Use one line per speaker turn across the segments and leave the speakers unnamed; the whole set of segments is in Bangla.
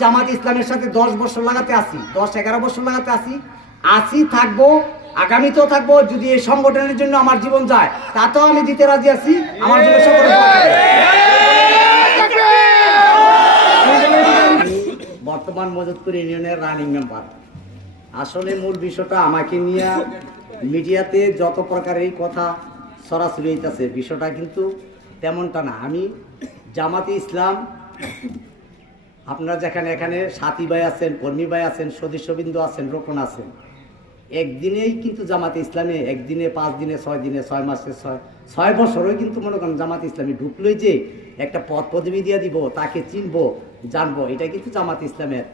জামাত ইসলামের সাথে দশ বছর লাগাতে আসি, দশ এগারো বছর লাগাতে আসি। আসি, থাকব, আগামীতেও থাকব, যদি এই সংগঠনের জন্য আমার জীবন যায়, তাতেও আমি দিতে রাজি আছি, আমার জন্য। বর্তমান মজুদপুর ইউনিয়নের রানিং মেম্বার আসলে মূল বিষয়টা আমাকে নিয়ে মিডিয়াতে যত প্রকারের কথা সরাসরি হইতেছে, বিষয়টা কিন্তু তেমনটা না। আমি জামাতে ইসলাম আপনারা যেখানে এখানে সাথী ভাই আছেন কর্মী ভাই আছেন সদস্যবৃন্দ আছেন রোকন আছেন একদিনেই কিন্তু জামাতে ইসলামে একদিনে পাঁচ দিনে ছয় দিনে ছয় মাসে ছয় ছয় বছরই কিন্তু মনে করেন জামাতে ইসলামী ঢুকলোই যে একটা পদ পদবি দিয়ে দিব তাকে চিনবো জানব এটা কিন্তু জামাত ইসলামের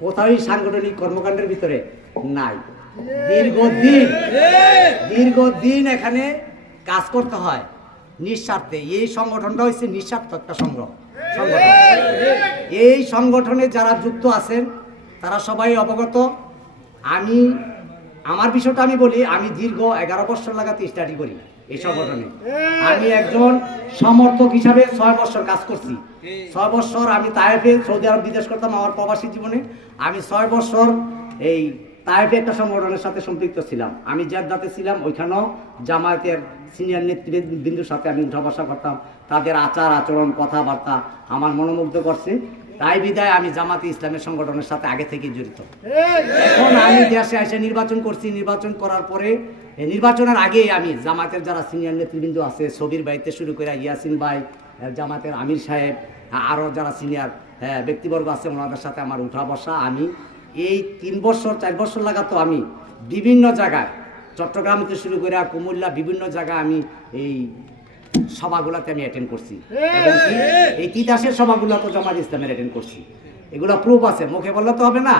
কোথাওই সাংগঠনিক কর্মকাণ্ডের ভিতরে নাই। দীর্ঘদিন দীর্ঘদিন এখানে কাজ করতে হয়। নিঃস্বার্থে এই সংগঠনটা হচ্ছে নিঃস্বার্থ একটা সংগ্রহ সংগঠন। এই সংগঠনে যারা যুক্ত আছেন তারা সবাই অবগত। আমি আমার বিষয়টা আমি বলি আমি দীর্ঘ এগারো বছর লাগাতে স্টাডি করি এই সংগঠনে। আমি একজন সমর্থক হিসাবে ছয় বছর কাজ করছি। ছয় বছর আমি তায়েফে সৌদি আরব বিদেশ করতাম আমার প্রবাসী জীবনে। আমি ছয় বছর এই তায়েফে একটা সংগঠনের সাথে সম্পৃক্ত ছিলাম। আমি জেদ্দাতে ছিলাম, ওইখানেও জামায়াতের সিনিয়র নেতৃবৃন্দুর সাথে আমি উঠা বসা করতাম। তাদের আচার আচরণ, কথাবার্তা আমার মনোমুগ্ধ করছে তাই বিদায় আমি জামাতে ইসলামের সংগঠনের সাথে আগে থেকে জড়িত। এখন আমি দেশে এসে নির্বাচন করছি। নির্বাচন করার পরে নির্বাচনের আগে আমি জামাতের যারা সিনিয়র নেতৃবৃন্দ আছে, সবির বাইতে শুরু করে ইয়াসিন ভাই জামাতের আমির সাহেব আরও যারা সিনিয়র ব্যক্তিবর্গ আছে, ওনাদের সাথে আমার উঠা বসা। আমি এই তিন বছর চার বছর লাগাতো আমি। বিভিন্ন জায়গায় চট্টগ্রাম থেকে শুরু করে কুমিল্লা বিভিন্ন জায়গায় আমি এই সভাগুলোতে আমি অ্যাটেন্ড করছি। এবং এই তিতাসের সভাগুলো তো জামাত ইসলামের অ্যাটেন্ড করছি। এগুলো প্রুফ আছে মুখে বললে তো হবে না।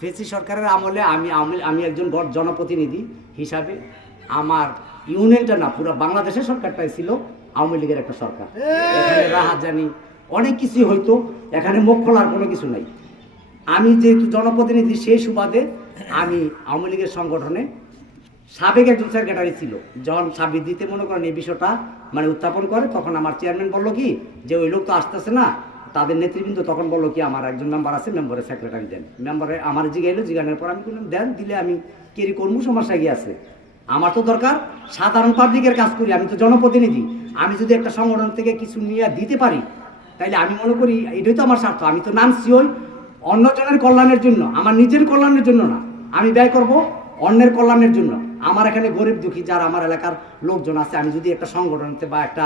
ফেসি সরকারের আমলে আমি আমি আমি একজন বড় জনপ্রতিনিধি হিসাবে আমার ইউনিয়নটা না পুরো বাংলাদেশের সরকারটাই ছিল আওয়ামী লীগের একটা সরকার। রাহাজানি অনেক কিছু হয়তো এখানে মুখ খোলার কোনো কিছু নাই। আমি যেহেতু জনপ্রতিনিধি সেই সুবাদে আমি আওয়ামী লীগের সংগঠনে সাবেক একজন সেক্রেটারি ছিল। যখন সাবিত দিতে মনে করেন এই বিষয়টা মানে উত্থাপন করে, তখন আমার চেয়ারম্যান বলল কি, যে ওই লোক তো আসতেছে না, তাদের নেতৃবৃন্দ তখন বলল কি, আমার একজন মেম্বার আছে মেম্বারের সেক্রেটারি দেন। মেম্বারে আমার জিগাইলো, জিগানোর পর আমি বললাম, দেন, দিলে আমি কেরি কর্ম সমস্যা গিয়ে আছে? আমার তো দরকার সাধারণ পাবলিকের কাজ করি, আমি তো জনপ্রতিনিধি। আমি যদি একটা সংগঠন থেকে কিছু নিয়ে দিতে পারি, তাইলে আমি মনে করি এটাই তো আমার স্বার্থ, আমি তো নামছি ওই অন্যজনের কল্যাণের জন্য, আমার নিজের কল্যাণের জন্য না, আমি ব্যয় করব অন্যের কল্যাণের জন্য। আমার এখানে গরিব দুঃখী যারা আমার এলাকার লোকজন আছে, আমি যদি একটা সংগঠনতে বা একটা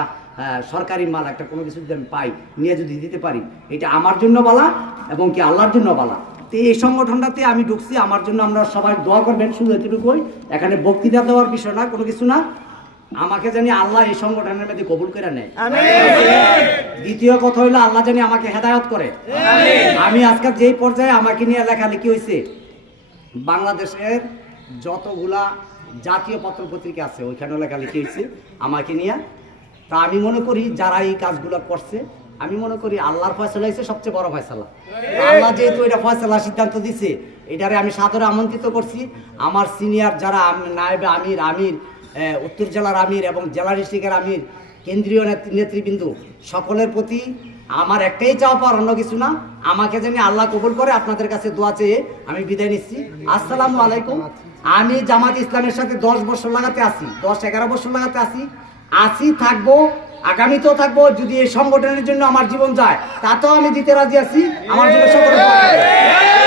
সরকারি মাল, একটা কোনো কিছু যদি আমি পাই, নিয়ে যদি দিতে পারি, এটা আমার জন্য বলা এবং কি আল্লাহর জন্য বলা। তো এই সংগঠনটাতে আমি ঢুকছি, আমার জন্য আমরা সবাই দোয়া করবেন, শুধু এতটুকুই। এখানে বক্তৃতা দেওয়ার বিষয় না, কোনো কিছু না। আমাকে জানি আল্লাহ এই সংগঠনের মধ্যে কবুল করে নেয়। দ্বিতীয় কথা হইল আল্লাহ জানি আমাকে হেদায়ত করে। আমি আজকাল যেই পর্যায়ে আমাকে নিয়ে লেখালেখি হয়েছে বাংলাদেশের যতগুলা জাতীয় পত্র পত্রিকা আছে ওইখানেও লেখালেখি হয়েছে আমাকে নিয়ে। তা আমি মনে করি যারা এই কাজগুলো করছে আমি মনে করি আল্লাহর ফয়সলা হয়েছে সবচেয়ে বড় ফয়সলা। আল্লাহ যেহেতু এটা ফয়সলা সিদ্ধান্ত দিছে এটারে আমি সাদরে আমন্ত্রিত করছি। আমার সিনিয়র যারা নায়েবে আমির আমির উত্তর জেলার আমির এবং জেলা ডিস্ট্রিক্টের আমির, কেন্দ্রীয় নেতৃ- নেতৃবৃন্দ, সকলের প্রতি আমার একটাই চাওয়া পাওয়ার অন্য কিছু না। আমাকে যেন আল্লাহ কবুল করে, আপনাদের কাছে দোয়া চেয়ে আমি বিদায় নিচ্ছি। আসসালামু আলাইকুম। আমি জামাত ইসলামের সাথে দশ বছর লাগাতে আসি দশ এগারো বছর লাগাতে আসি আসি থাকব, আগামীতেও থাকব। যদি এই সংগঠনের জন্য আমার জীবন যায়, তাতেও আমি দিতে রাজি আছি। আমার জন্য সকলে